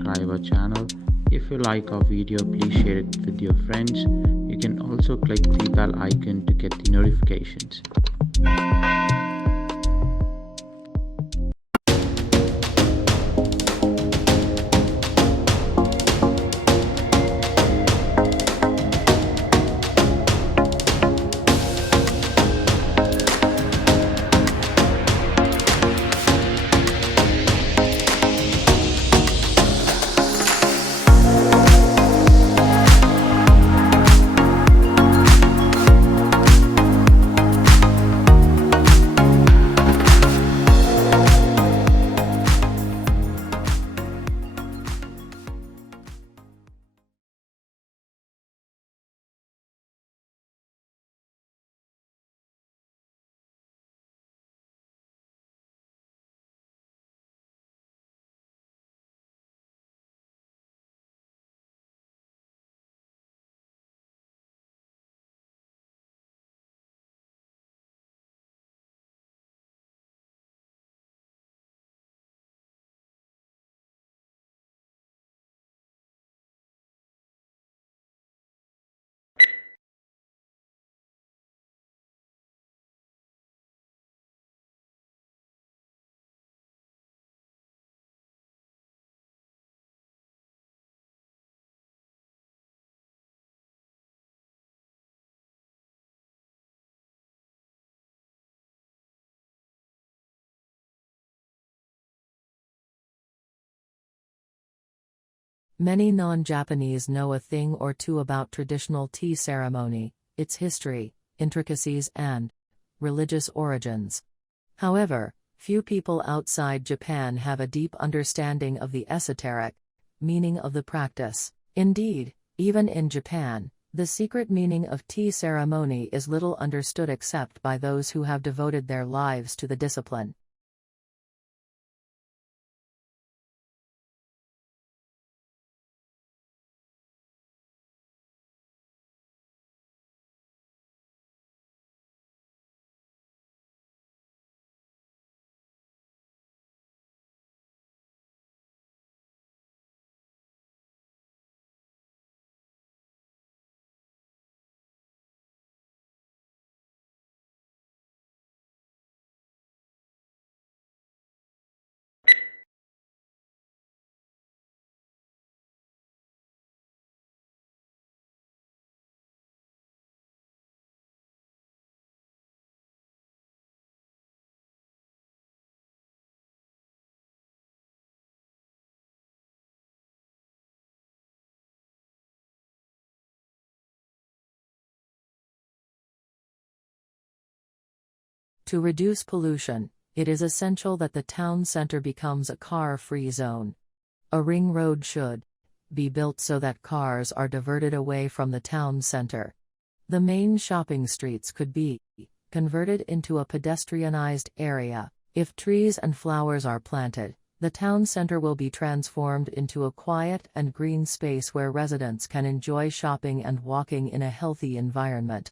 subscribe our channel. If you like our video, please share it with your friends. You can also click the bell icon to get the notifications. Many non-Japanese know a thing or two about traditional tea ceremony, its history, intricacies and religious origins. However, few people outside Japan have a deep understanding of the esoteric meaning of the practice. Indeed, even in Japan, the secret meaning of tea ceremony is little understood except by those who have devoted their lives to the discipline. To reduce pollution, it is essential that the town center becomes a car-free zone. A ring road should be built so that cars are diverted away from the town center. The main shopping streets could be converted into a pedestrianized area. If trees and flowers are planted, the town center will be transformed into a quiet and green space where residents can enjoy shopping and walking in a healthy environment.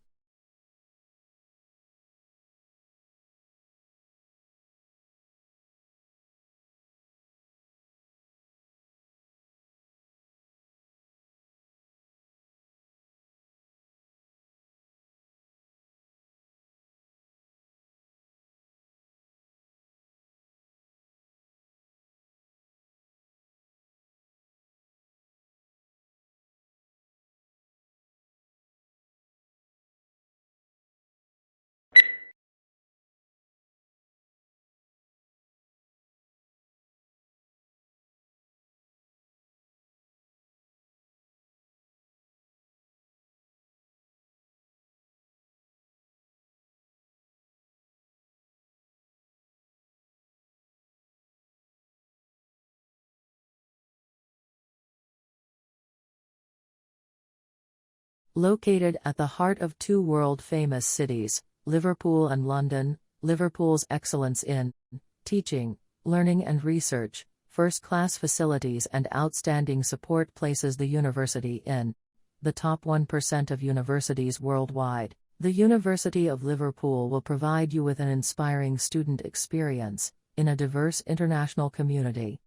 Located at the heart of two world-famous cities, Liverpool and London, Liverpool's excellence in teaching, learning and research, first-class facilities and outstanding support places the university in the top 1% of universities worldwide. The University of Liverpool will provide you with an inspiring student experience in a diverse international community.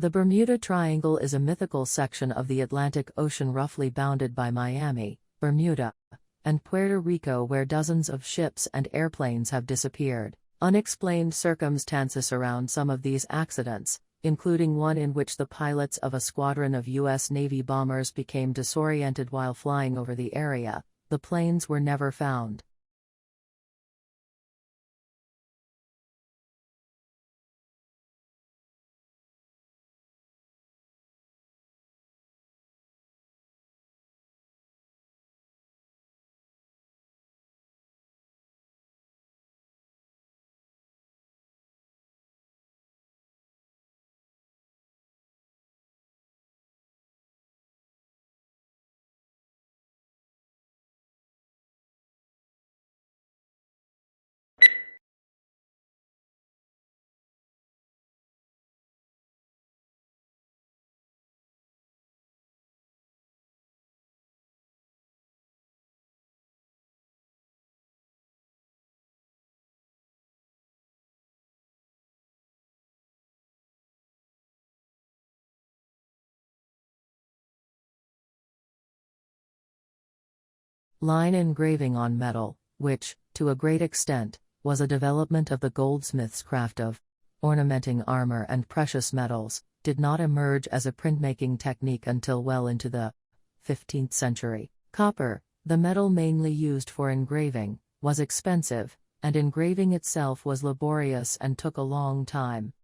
The Bermuda Triangle is a mythical section of the Atlantic Ocean roughly bounded by Miami, Bermuda, and Puerto Rico, where dozens of ships and airplanes have disappeared. Unexplained circumstances surround some of these accidents, including one in which the pilots of a squadron of U.S. Navy bombers became disoriented while flying over the area. The planes were never found. Line engraving on metal, which, to a great extent, was a development of the goldsmith's craft of ornamenting armor and precious metals, did not emerge as a printmaking technique until well into the 15th century. Copper, the metal mainly used for engraving, was expensive, and engraving itself was laborious and took a long time.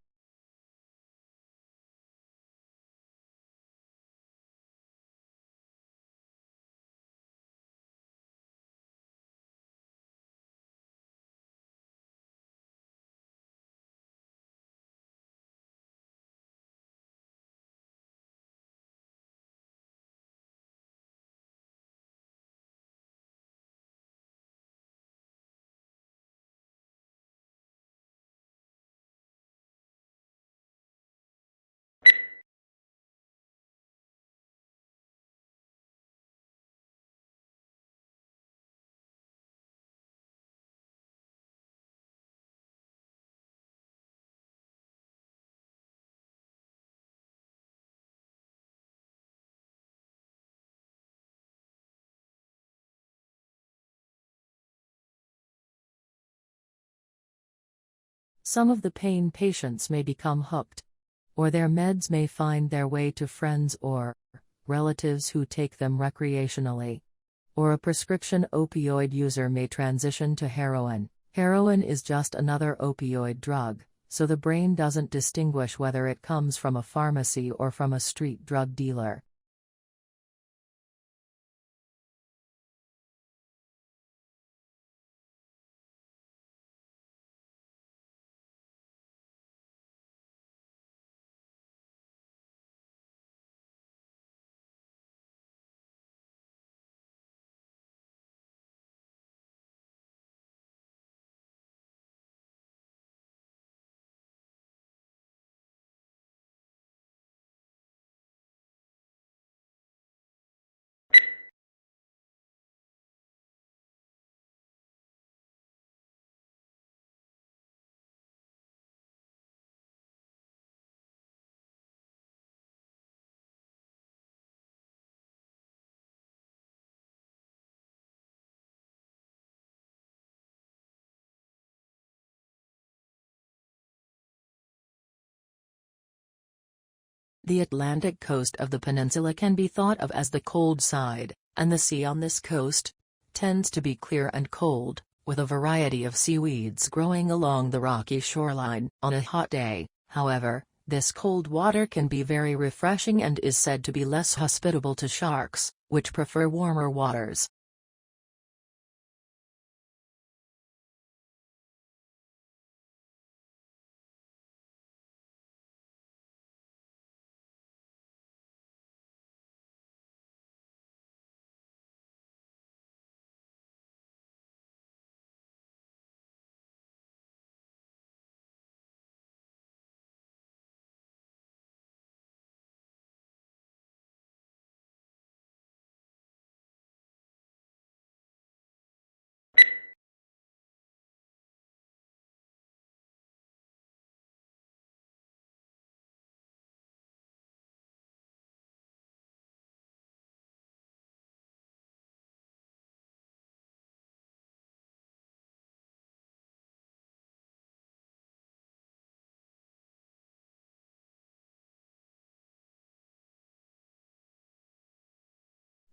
Some of the pain patients may become hooked, or their meds may find their way to friends or relatives who take them recreationally. Or a prescription opioid user may transition to heroin. Heroin is just another opioid drug, so the brain doesn't distinguish whether it comes from a pharmacy or from a street drug dealer. The Atlantic coast of the peninsula can be thought of as the cold side, and the sea on this coast tends to be clear and cold, with a variety of seaweeds growing along the rocky shoreline. On a hot day, however, this cold water can be very refreshing and is said to be less hospitable to sharks, which prefer warmer waters.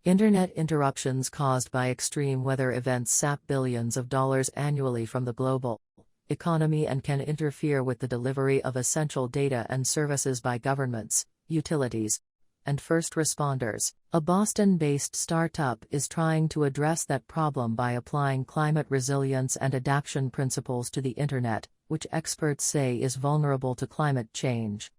Internet interruptions caused by extreme weather events sap billions of dollars annually from the global economy and can interfere with the delivery of essential data and services by governments, utilities, and first responders. A Boston-based startup is trying to address that problem by applying climate resilience and adaptation principles to the Internet, which experts say is vulnerable to climate change.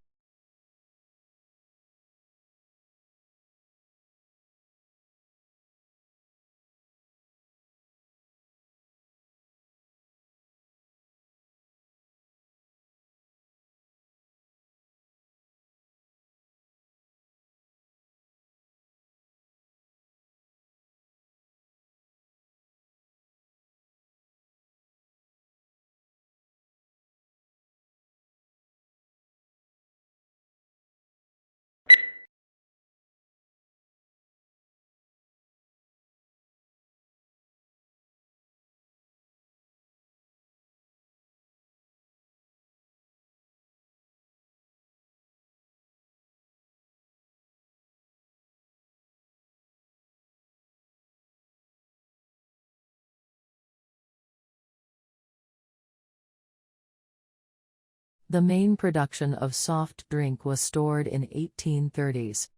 The main production of soft drink was stored in 1830s.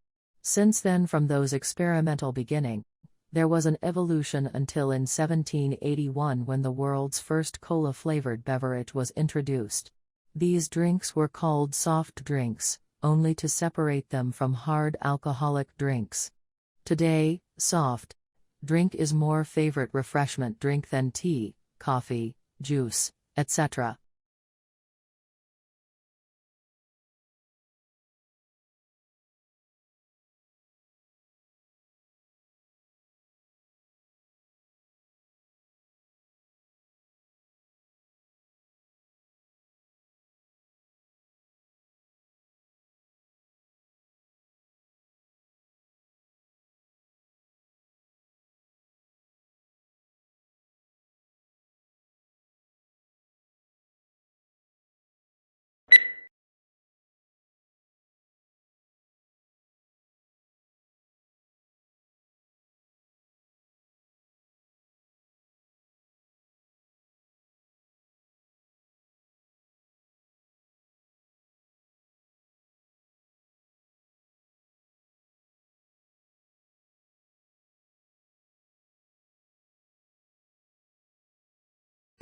Since then, from those experimental beginning, there was an evolution until in 1781 when the world's first cola-flavored beverage was introduced. These drinks were called soft drinks, only to separate them from hard alcoholic drinks. Today, soft drink is more favorite refreshment drink than tea, coffee, juice, etc.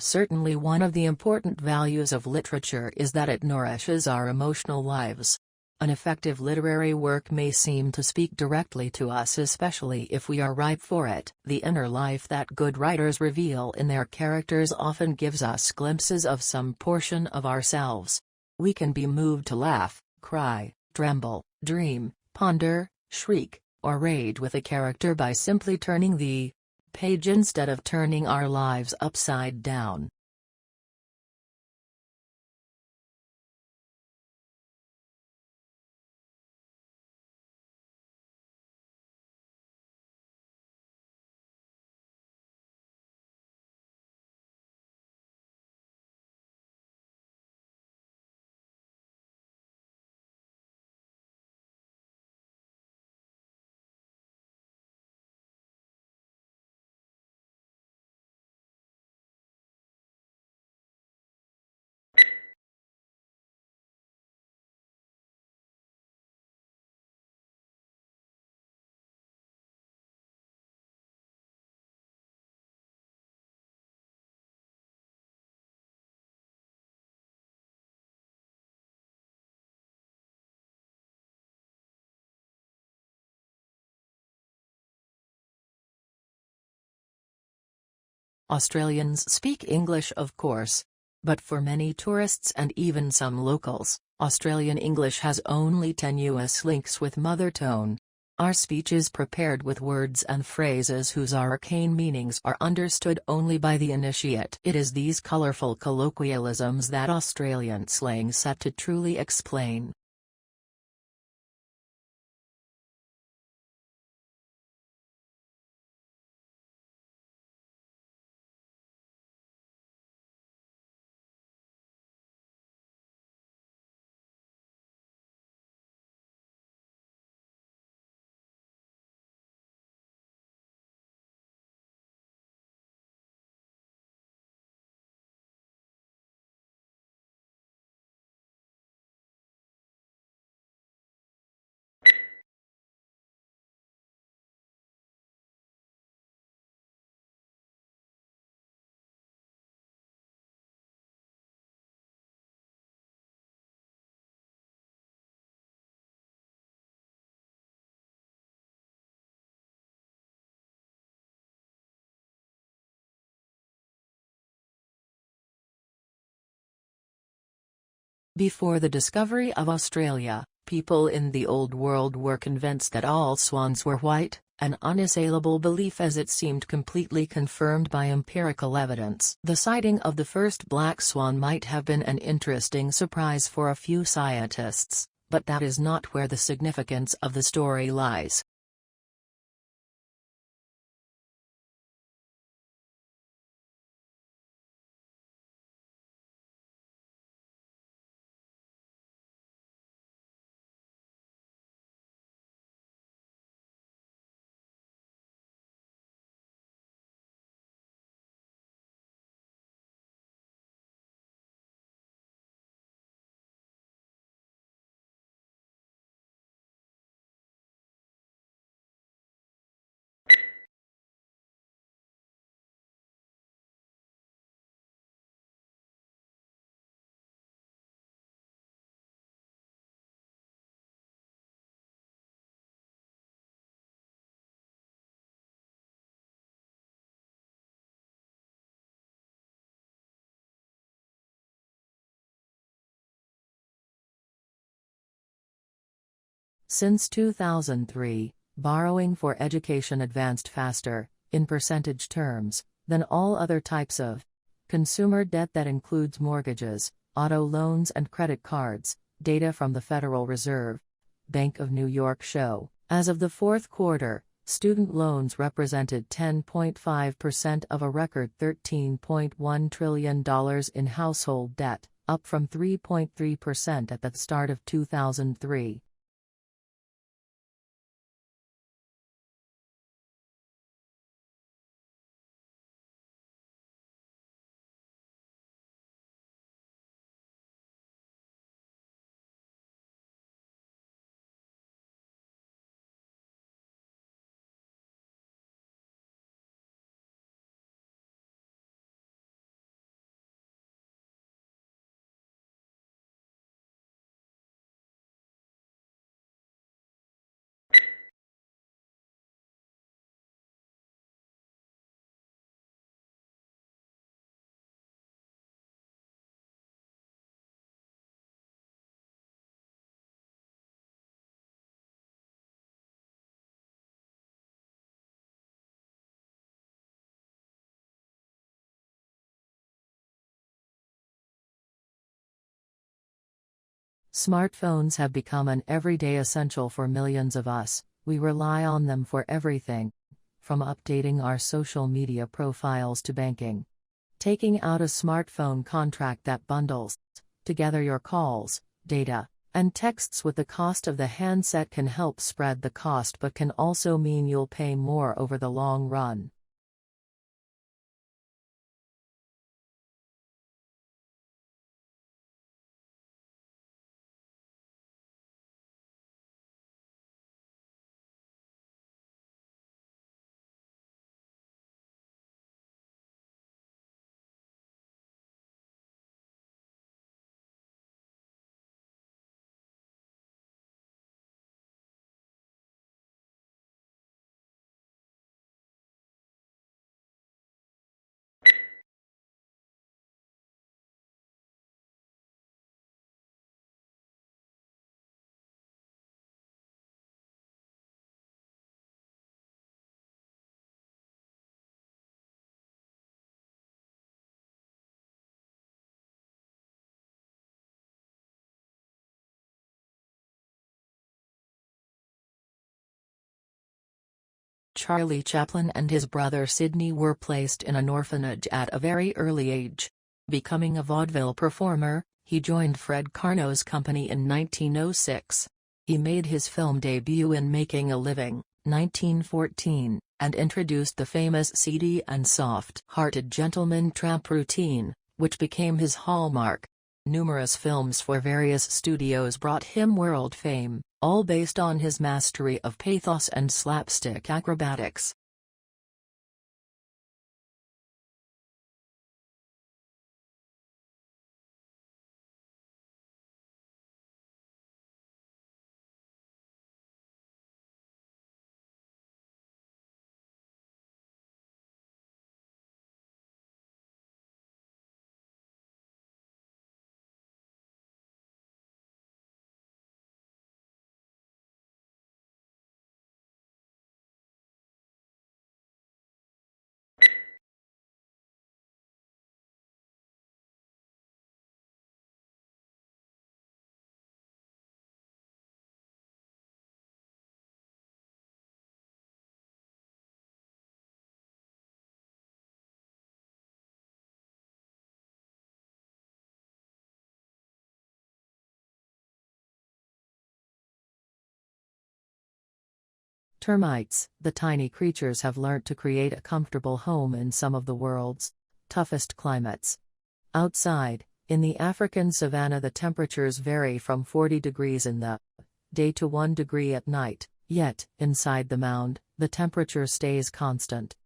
Certainly one of the important values of literature is that it nourishes our emotional lives. An effective literary work may seem to speak directly to us, especially if we are ripe for it. The inner life that good writers reveal in their characters often gives us glimpses of some portion of ourselves. We can be moved to laugh, cry, tremble, dream, ponder, shriek, or rage with a character by simply turning the page instead of turning our lives upside down. Australians speak English, of course. But for many tourists and even some locals, Australian English has only tenuous links with mother tongue. Our speech is prepared with words and phrases whose arcane meanings are understood only by the initiate. It is these colourful colloquialisms that Australian slang set to truly explain. Before the discovery of Australia, people in the Old World were convinced that all swans were white, an unassailable belief as it seemed completely confirmed by empirical evidence. The sighting of the first black swan might have been an interesting surprise for a few scientists, but that is not where the significance of the story lies. Since 2003, borrowing for education advanced faster, in percentage terms, than all other types of consumer debt that includes mortgages, auto loans and credit cards, data from the Federal Reserve Bank of New York show. As of the fourth quarter, student loans represented 10.5% of a record $13.1 trillion in household debt, up from 3.3% at the start of 2003. Smartphones have become an everyday essential for millions of us. We rely on them for everything, from updating our social media profiles to banking. Taking out a smartphone contract that bundles together your calls, data, and texts with the cost of the handset can help spread the cost but can also mean you'll pay more over the long run. Charlie Chaplin and his brother Sidney were placed in an orphanage at a very early age. Becoming a vaudeville performer, he joined Fred Karno's company in 1906. He made his film debut in Making a Living, 1914, and introduced the famous seedy and soft-hearted gentleman tramp routine, which became his hallmark. Numerous films for various studios brought him world fame, all based on his mastery of pathos and slapstick acrobatics. Termites, the tiny creatures have learnt to create a comfortable home in some of the world's toughest climates. Outside, in the African savanna, the temperatures vary from 40 degrees in the day to 1 degree at night, yet, inside the mound, the temperature stays constant.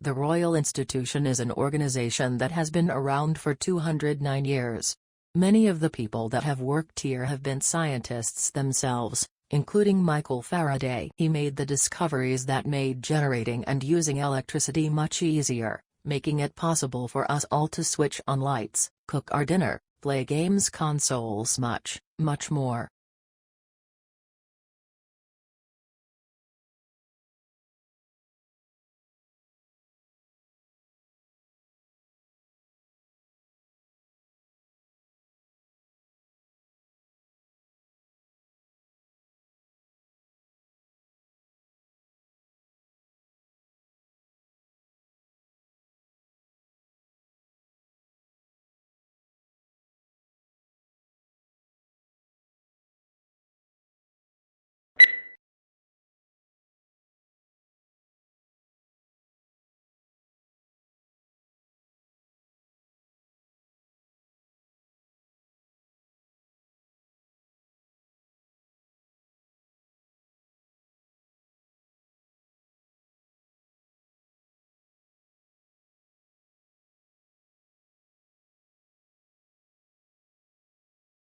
The Royal Institution is an organization that has been around for 209 years. Many of the people that have worked here have been scientists themselves, including Michael Faraday. He made the discoveries that made generating and using electricity much easier, making it possible for us all to switch on lights, cook our dinner, play games, consoles, much more.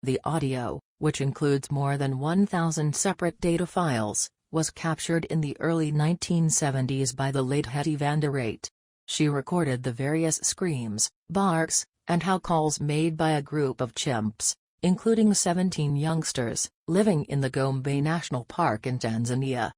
The audio, which includes more than 1,000 separate data files, was captured in the early 1970s by the late Hetty van der Rate. She recorded the various screams, barks, and howls made by a group of chimps, including 17 youngsters, living in the Gombe National Park in Tanzania.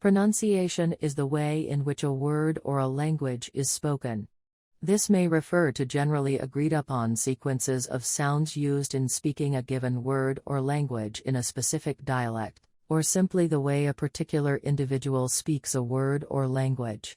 Pronunciation is the way in which a word or a language is spoken. This may refer to generally agreed upon sequences of sounds used in speaking a given word or language in a specific dialect, or simply the way a particular individual speaks a word or language.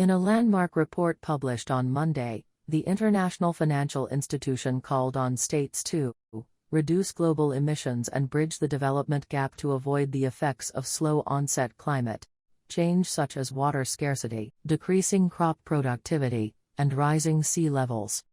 In a landmark report published on Monday, the international financial institution called on states to reduce global emissions and bridge the development gap to avoid the effects of slow-onset climate change such as water scarcity, decreasing crop productivity, and rising sea levels.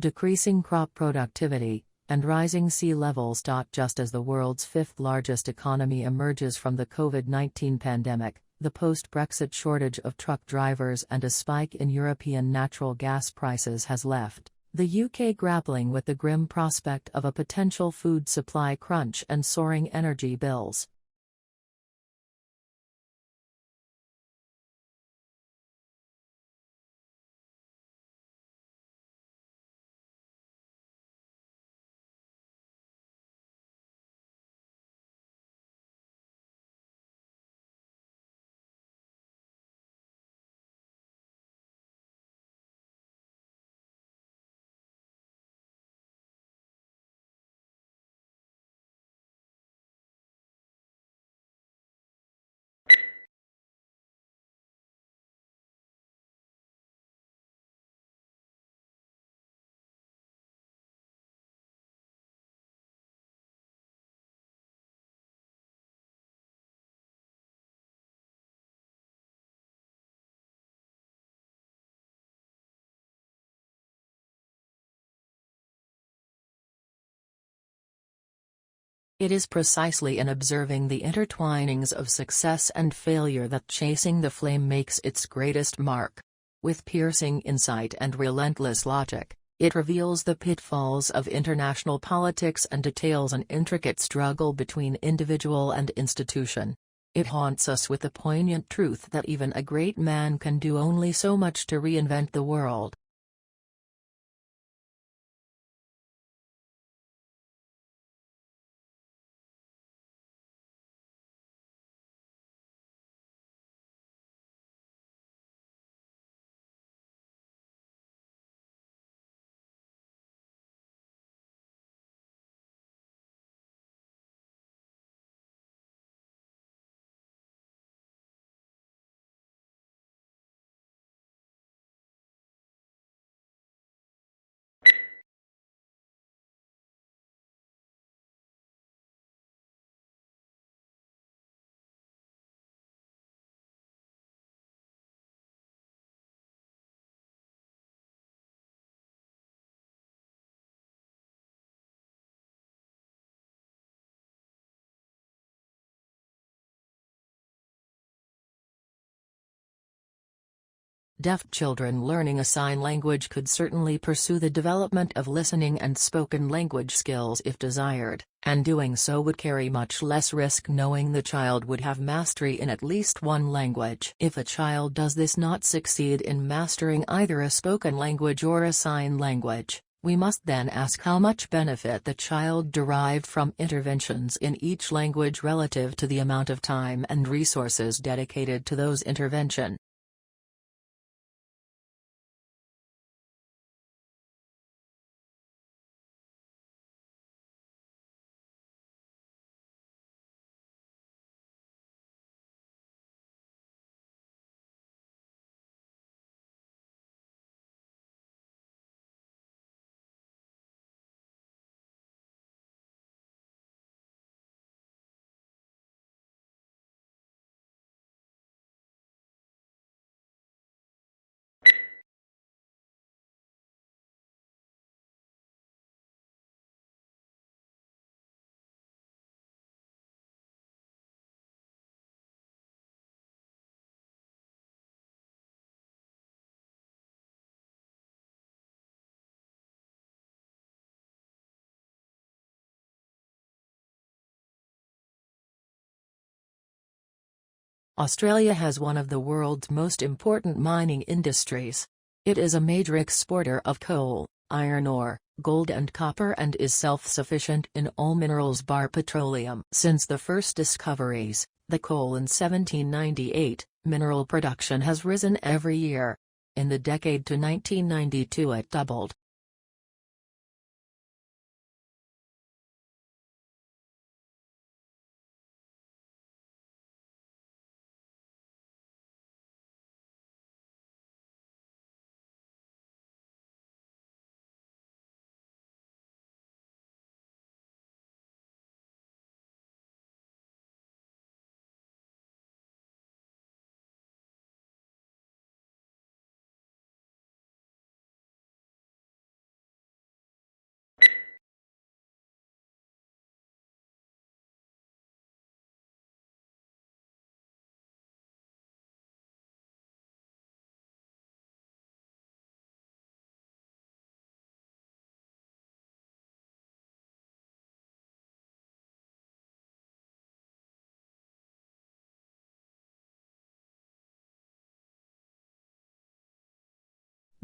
Decreasing crop productivity, and rising sea levels. Just as the world's fifth largest economy emerges from the COVID-19 pandemic, the post-Brexit shortage of truck drivers and a spike in European natural gas prices has left the UK grappling with the grim prospect of a potential food supply crunch and soaring energy bills. It is precisely in observing the intertwinings of success and failure that Chasing the Flame makes its greatest mark. With piercing insight and relentless logic, it reveals the pitfalls of international politics and details an intricate struggle between individual and institution. It haunts us with the poignant truth that even a great man can do only so much to reinvent the world. Deaf children learning a sign language could certainly pursue the development of listening and spoken language skills if desired, and doing so would carry much less risk knowing the child would have mastery in at least one language. If a child does not succeed in mastering either a spoken language or a sign language, we must then ask how much benefit the child derived from interventions in each language relative to the amount of time and resources dedicated to those interventions. Australia has one of the world's most important mining industries. It is a major exporter of coal, iron ore, gold and copper, and is self-sufficient in all minerals bar petroleum. Since the first discoveries, the coal in 1798, mineral production has risen every year. In the decade to 1992 it doubled.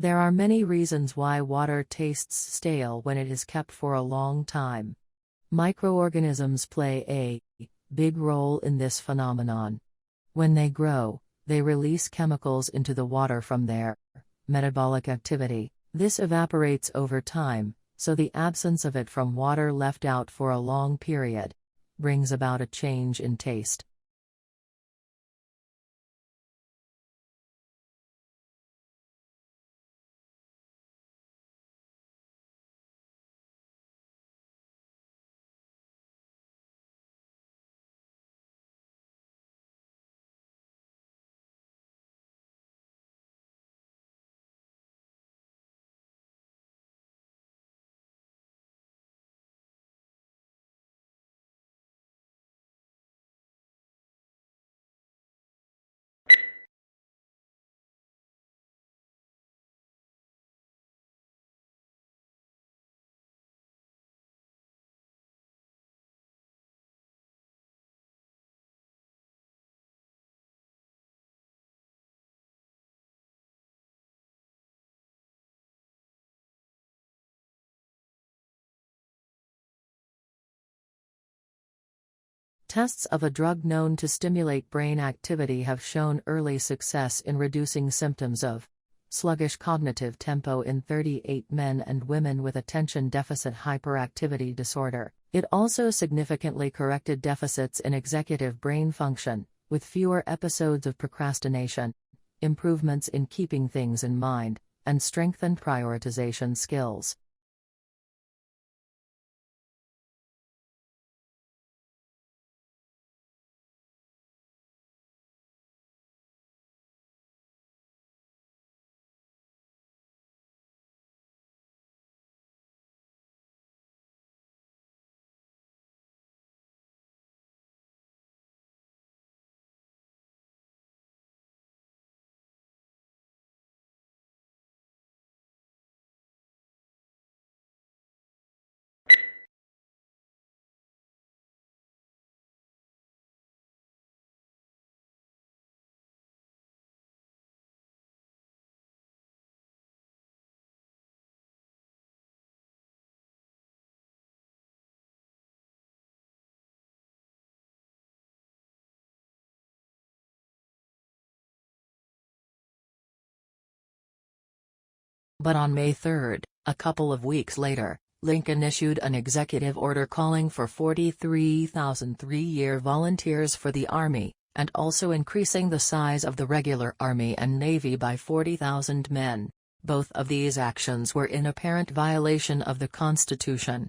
There are many reasons why water tastes stale when it is kept for a long time. Microorganisms play a big role in this phenomenon. When they grow, they release chemicals into the water from their metabolic activity. This evaporates over time, so the absence of it from water left out for a long period brings about a change in taste. Tests of a drug known to stimulate brain activity have shown early success in reducing symptoms of sluggish cognitive tempo in 38 men and women with attention deficit hyperactivity disorder. It also significantly corrected deficits in executive brain function, with fewer episodes of procrastination, improvements in keeping things in mind, and strengthened prioritization skills. But on May 3, a couple of weeks later, Lincoln issued an executive order calling for 43,000 three-year volunteers for the Army, and also increasing the size of the regular Army and Navy by 40,000 men. Both of these actions were in apparent violation of the Constitution.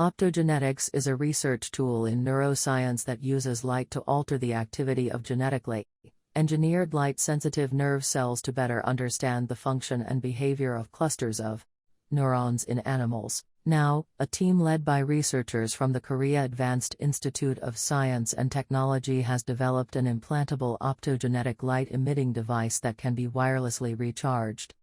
Optogenetics is a research tool in neuroscience that uses light to alter the activity of genetically engineered light-sensitive nerve cells to better understand the function and behavior of clusters of neurons in animals. Now, a team led by researchers from the Korea Advanced Institute of Science and Technology has developed an implantable optogenetic light-emitting device that can be wirelessly recharged.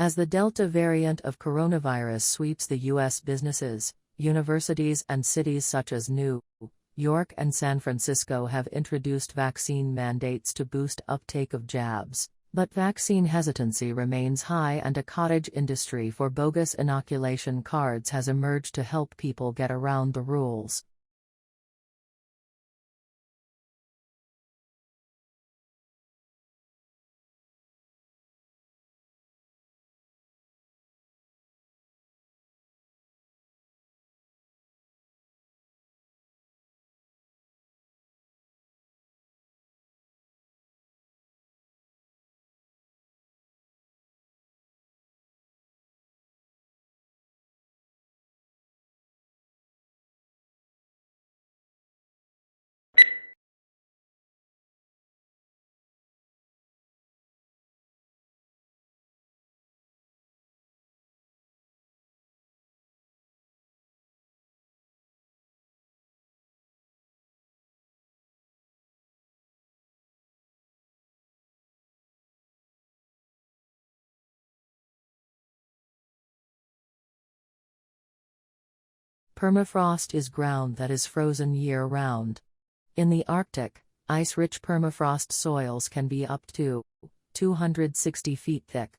As the Delta variant of coronavirus sweeps the U.S., businesses, universities and cities such as New York and San Francisco have introduced vaccine mandates to boost uptake of jabs, but vaccine hesitancy remains high and a cottage industry for bogus inoculation cards has emerged to help people get around the rules. Permafrost is ground that is frozen year-round. In the Arctic, ice-rich permafrost soils can be up to 260 feet thick.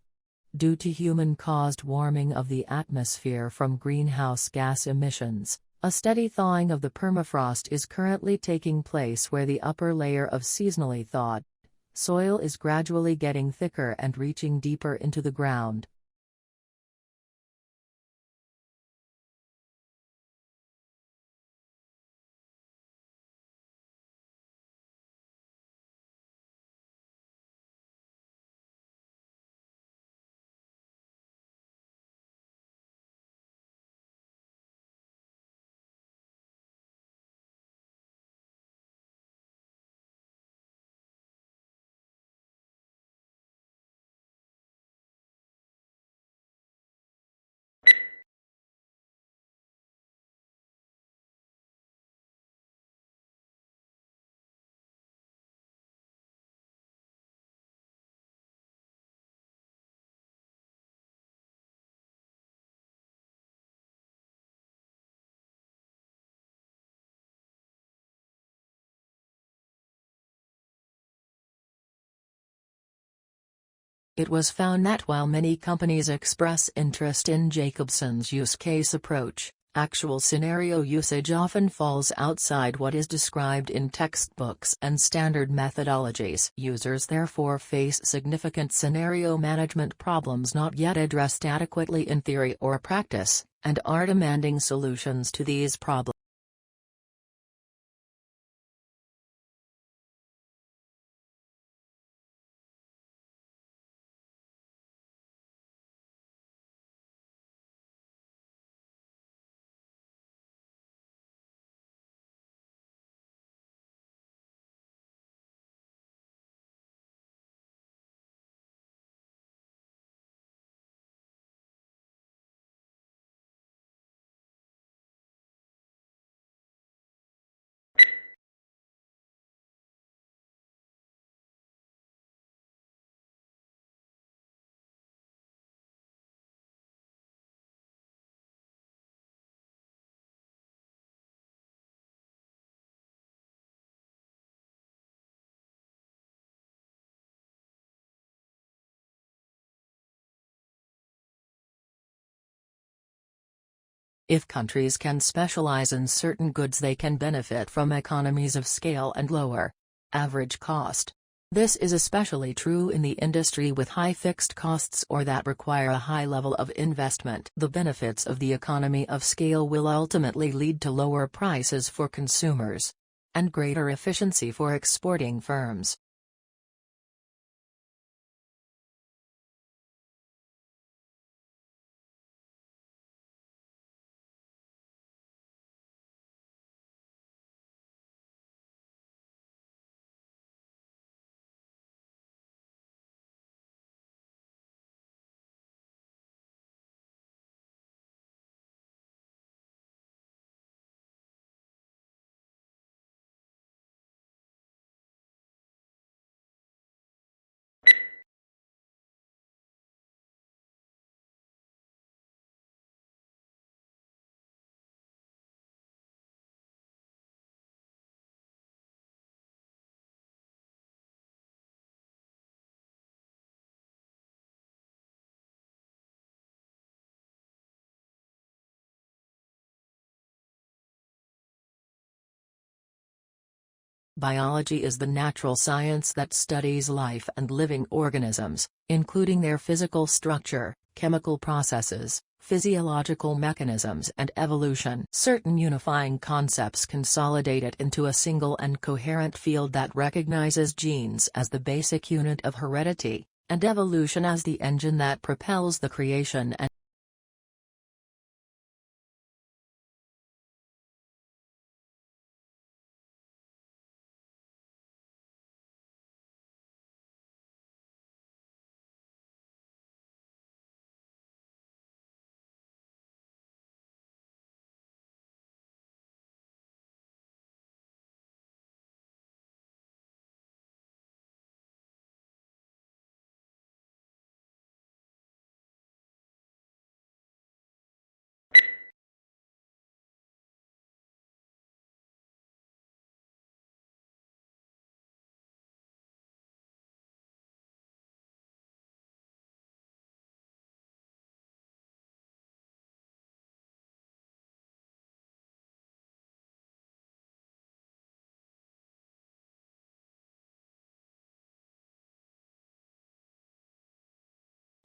Due to human-caused warming of the atmosphere from greenhouse gas emissions, a steady thawing of the permafrost is currently taking place where the upper layer of seasonally thawed soil is gradually getting thicker and reaching deeper into the ground. It was found that while many companies express interest in Jacobson's use case approach, actual scenario usage often falls outside what is described in textbooks and standard methodologies. Users therefore face significant scenario management problems not yet addressed adequately in theory or practice, and are demanding solutions to these problems. If countries can specialize in certain goods, they can benefit from economies of scale and lower average cost. This is especially true in the industry with high fixed costs or that require a high level of investment. The benefits of the economy of scale will ultimately lead to lower prices for consumers and greater efficiency for exporting firms. Biology is the natural science that studies life and living organisms, including their physical structure, chemical processes, physiological mechanisms and evolution. Certain unifying concepts consolidate it into a single and coherent field that recognizes genes as the basic unit of heredity, and evolution as the engine that propels the creation and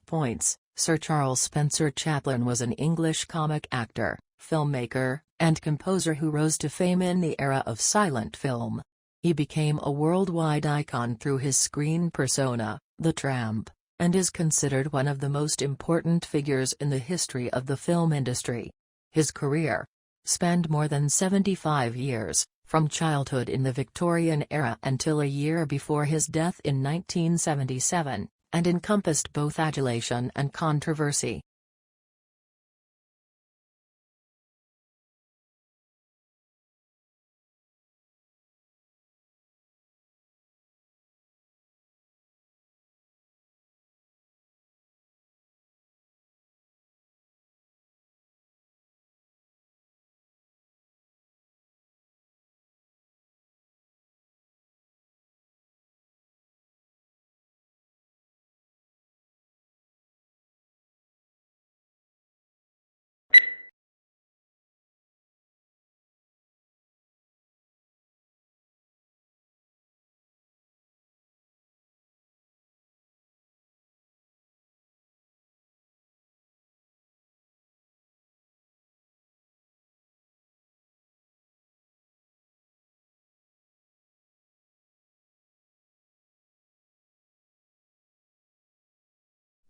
points. Sir Charles Spencer Chaplin was an English comic actor, filmmaker, and composer who rose to fame in the era of silent film. He became a worldwide icon through his screen persona, the Tramp, and is considered one of the most important figures in the history of the film industry. His career spanned more than 75 years, from childhood in the Victorian era until a year before his death in 1977. And encompassed both adulation and controversy.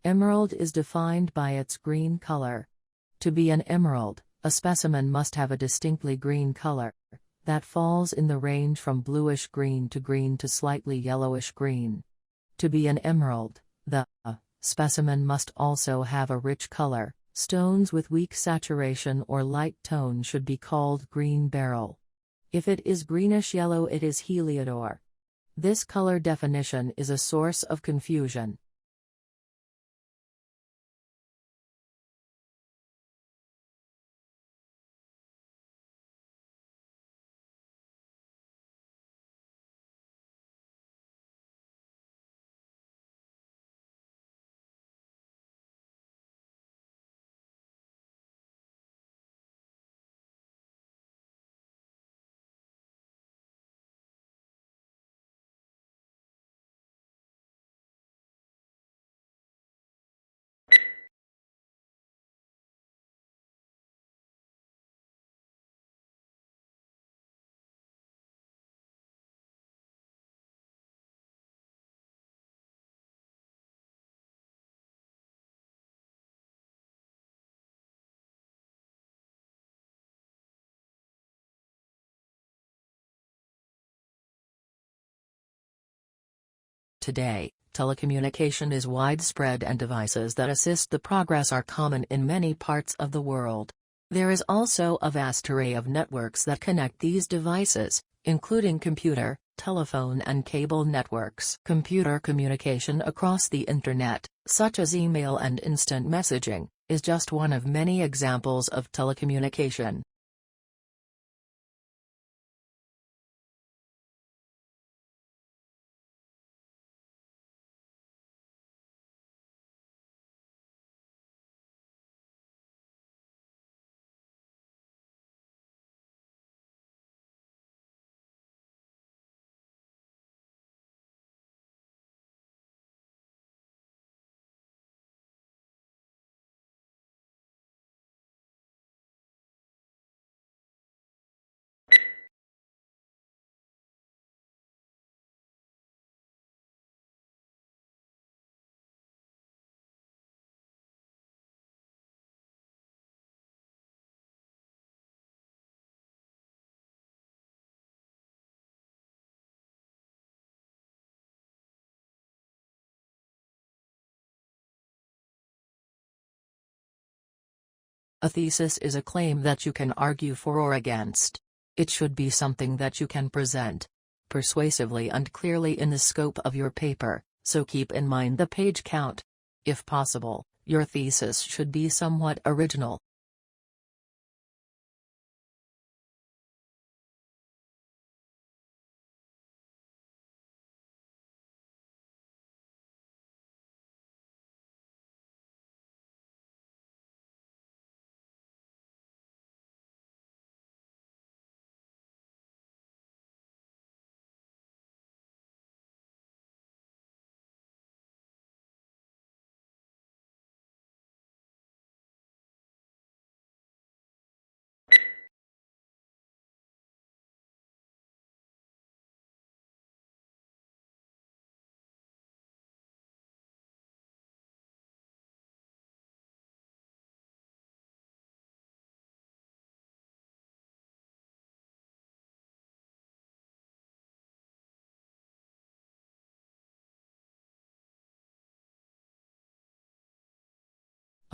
Emerald is defined by its green color. To be an emerald, a specimen must have a distinctly green color that falls in the range from bluish-green to slightly yellowish-green. To be an emerald, the specimen must also have a rich color. Stones with weak saturation or light tone should be called green beryl. If it is greenish-yellow, it is heliodor. This color definition is a source of confusion. Today, telecommunication is widespread and devices that assist the progress are common in many parts of the world. There is also a vast array of networks that connect these devices, including computer, telephone and cable networks. Computer communication across the Internet, such as email and instant messaging, is just one of many examples of telecommunication. A thesis is a claim that you can argue for or against. It should be something that you can present persuasively and clearly in the scope of your paper, so keep in mind the page count. If possible, your thesis should be somewhat original.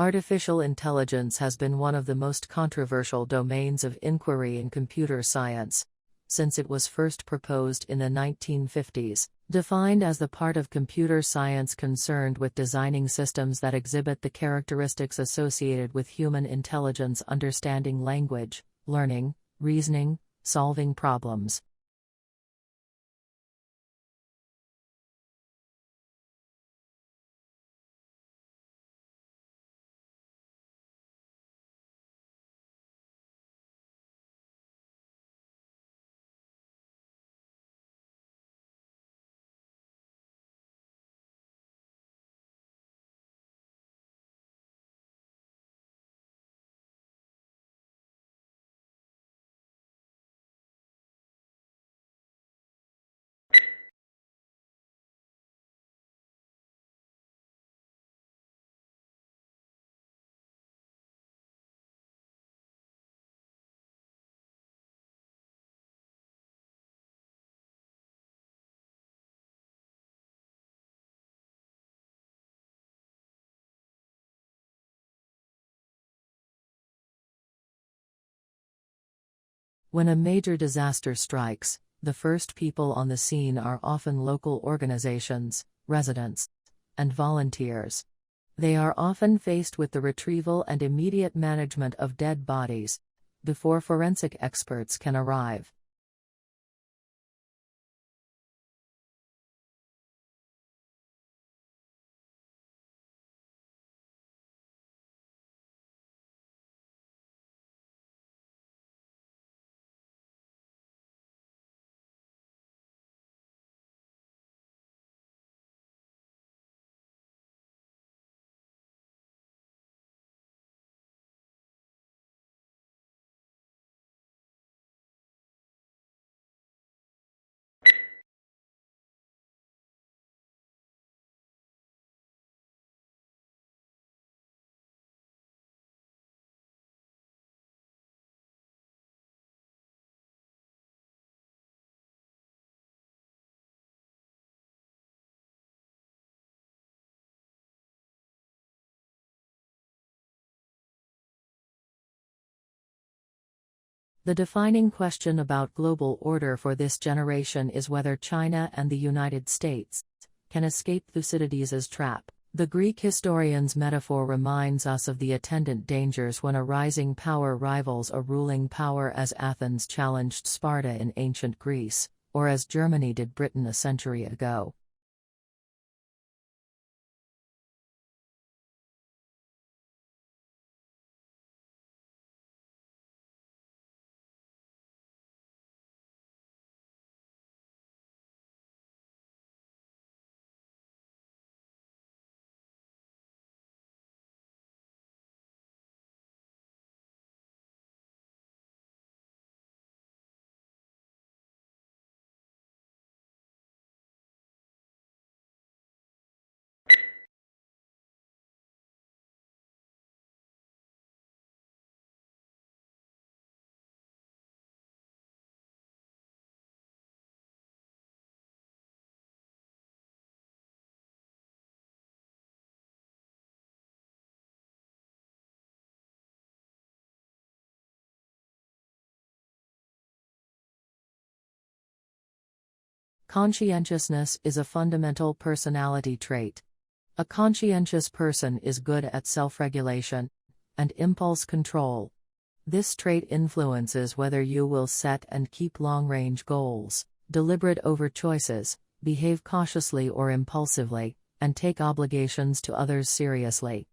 Artificial intelligence has been one of the most controversial domains of inquiry in computer science. Since it was first proposed in the 1950s, defined as the part of computer science concerned with designing systems that exhibit the characteristics associated with human intelligence, understanding language, learning, reasoning, solving problems. When a major disaster strikes, the first people on the scene are often local organizations, residents, and volunteers. They are often faced with the retrieval and immediate management of dead bodies before forensic experts can arrive. The defining question about global order for this generation is whether China and the United States can escape Thucydides' trap. The Greek historian's metaphor reminds us of the attendant dangers when a rising power rivals a ruling power, as Athens challenged Sparta in ancient Greece, or as Germany did Britain a century ago. Conscientiousness is a fundamental personality trait. A conscientious person is good at self-regulation and impulse control. This trait influences whether you will set and keep long-range goals, deliberate over choices, behave cautiously or impulsively, and take obligations to others seriously.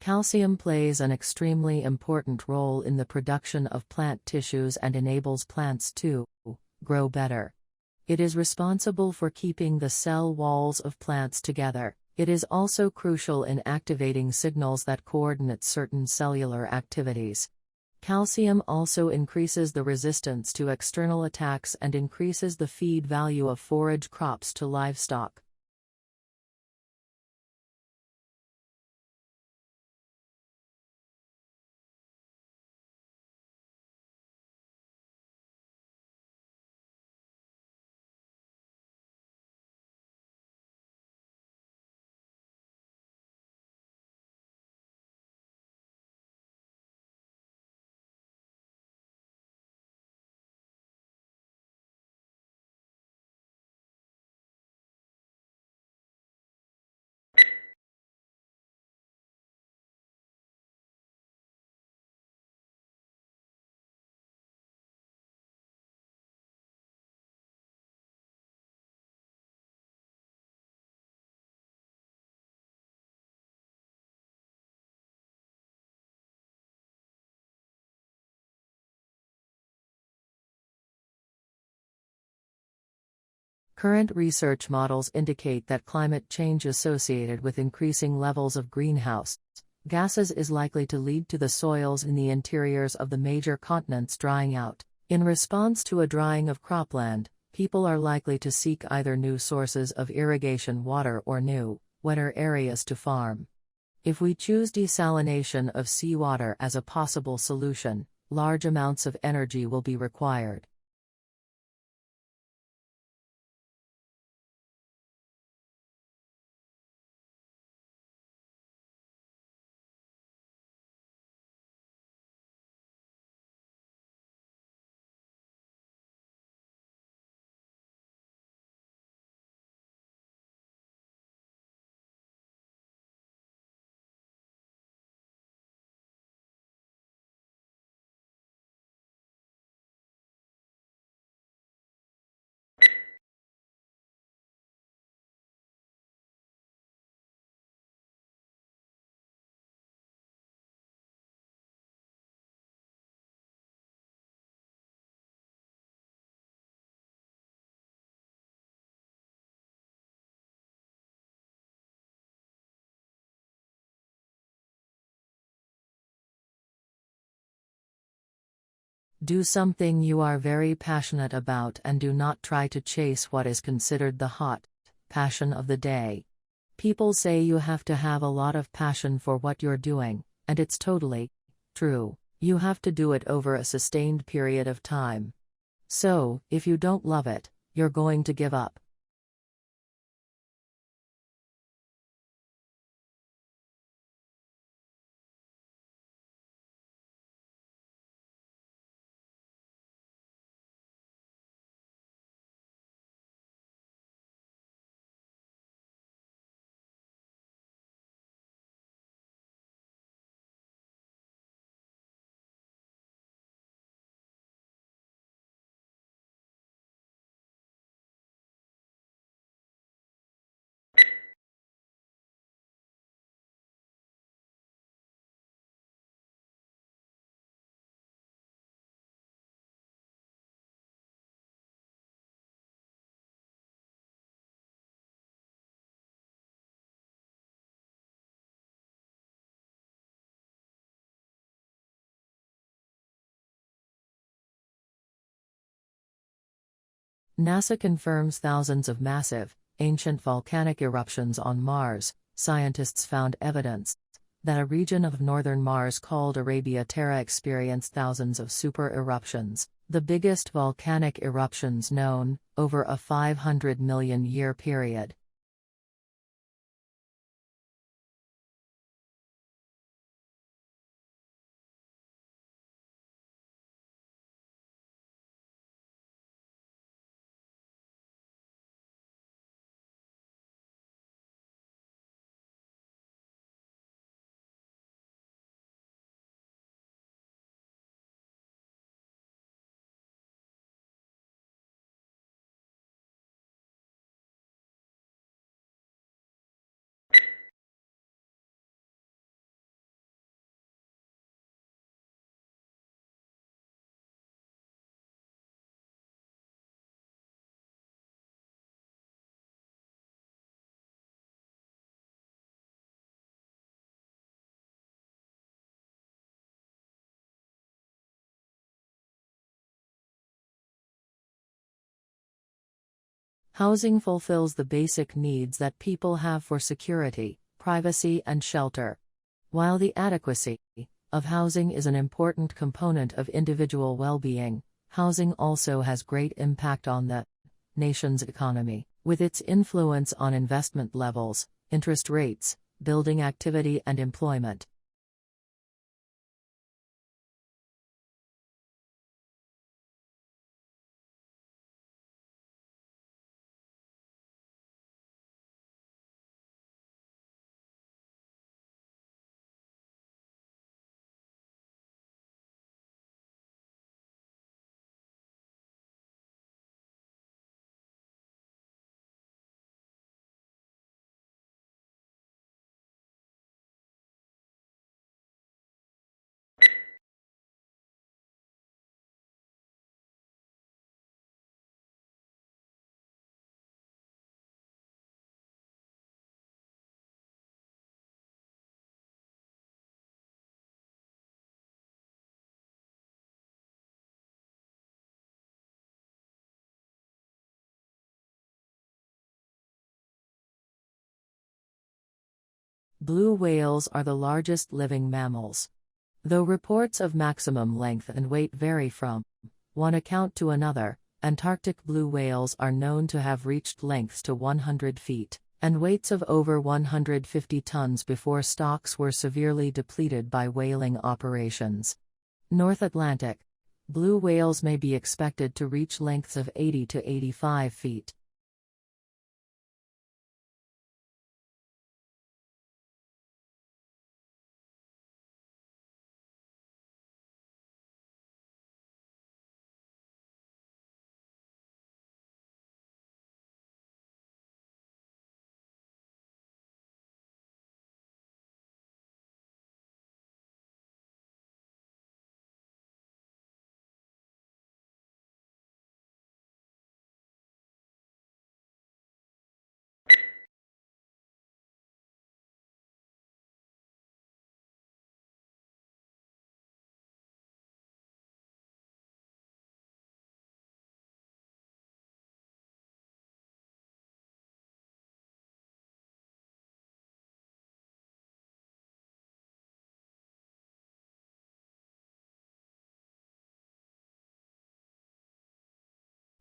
Calcium plays an extremely important role in the production of plant tissues and enables plants to grow better. It is responsible for keeping the cell walls of plants together. It is also crucial in activating signals that coordinate certain cellular activities. Calcium also increases the resistance to external attacks and increases the feed value of forage crops to livestock. Current research models indicate that climate change associated with increasing levels of greenhouse gases is likely to lead to the soils in the interiors of the major continents drying out. In response to a drying of cropland, people are likely to seek either new sources of irrigation water or new, wetter areas to farm. If we choose desalination of seawater as a possible solution, large amounts of energy will be required. Do something you are very passionate about and do not try to chase what is considered the hot passion of the day. People say you have to have a lot of passion for what you're doing, and it's totally true. You have to do it over a sustained period of time. So, if you don't love it, you're going to give up. NASA confirms thousands of massive, ancient volcanic eruptions on Mars. Scientists found evidence that a region of northern Mars called 𝗂𝗶𝗆 experienced thousands of super eruptions, the biggest volcanic eruptions known, over a 500 million year period. Housing fulfills the basic needs that people have for security, privacy, and shelter. While the adequacy of housing is an important component of individual well-being, housing also has great impact on the nation's economy, with its influence on investment levels, interest rates, building activity, and employment. Blue whales are the largest living mammals. Though reports of maximum length and weight vary from one account to another, Antarctic blue whales are known to have reached lengths to 100 feet, and weights of over 150 tons before stocks were severely depleted by whaling operations. North Atlantic blue whales may be expected to reach lengths of 80 to 85 feet.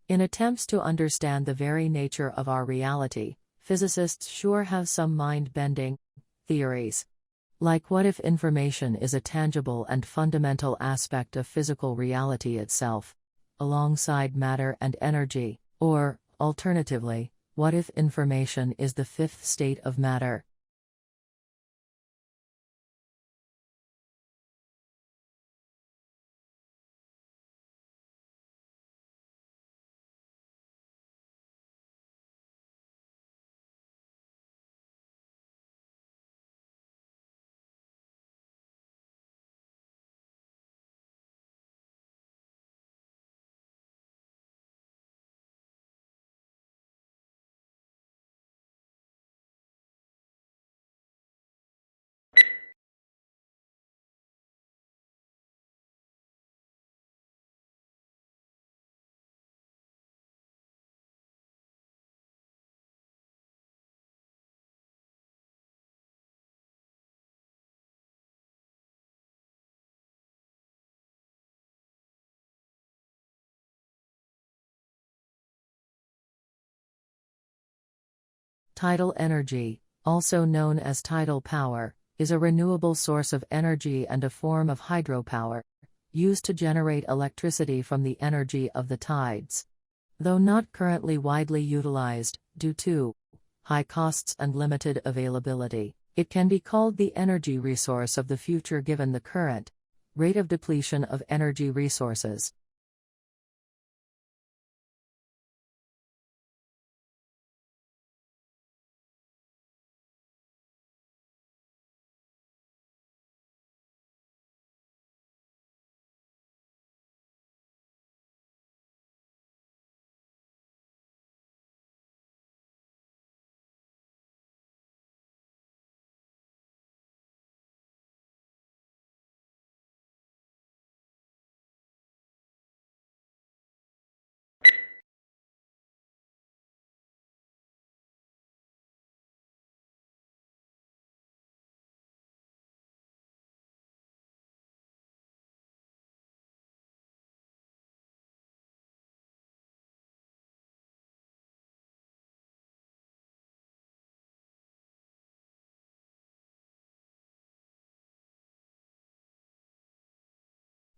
In attempts to understand the very nature of our reality, physicists sure have some mind-bending theories. Like what if information is a tangible and fundamental aspect of physical reality itself, alongside matter and energy, or, alternatively, what if information is the fifth state of matter? Tidal energy, also known as tidal power, is a renewable source of energy and a form of hydropower, used to generate electricity from the energy of the tides. Though not currently widely utilized, due to high costs and limited availability, it can be called the energy resource of the future given the current rate of depletion of energy resources.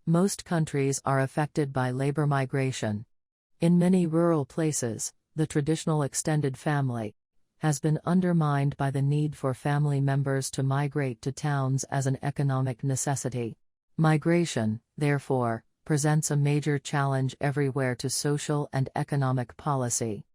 Most countries are affected by labor migration. In many rural places, the traditional extended family has been undermined by the need for family members to migrate to towns as an economic necessity. Migration, therefore, presents a major challenge everywhere to social and economic policy.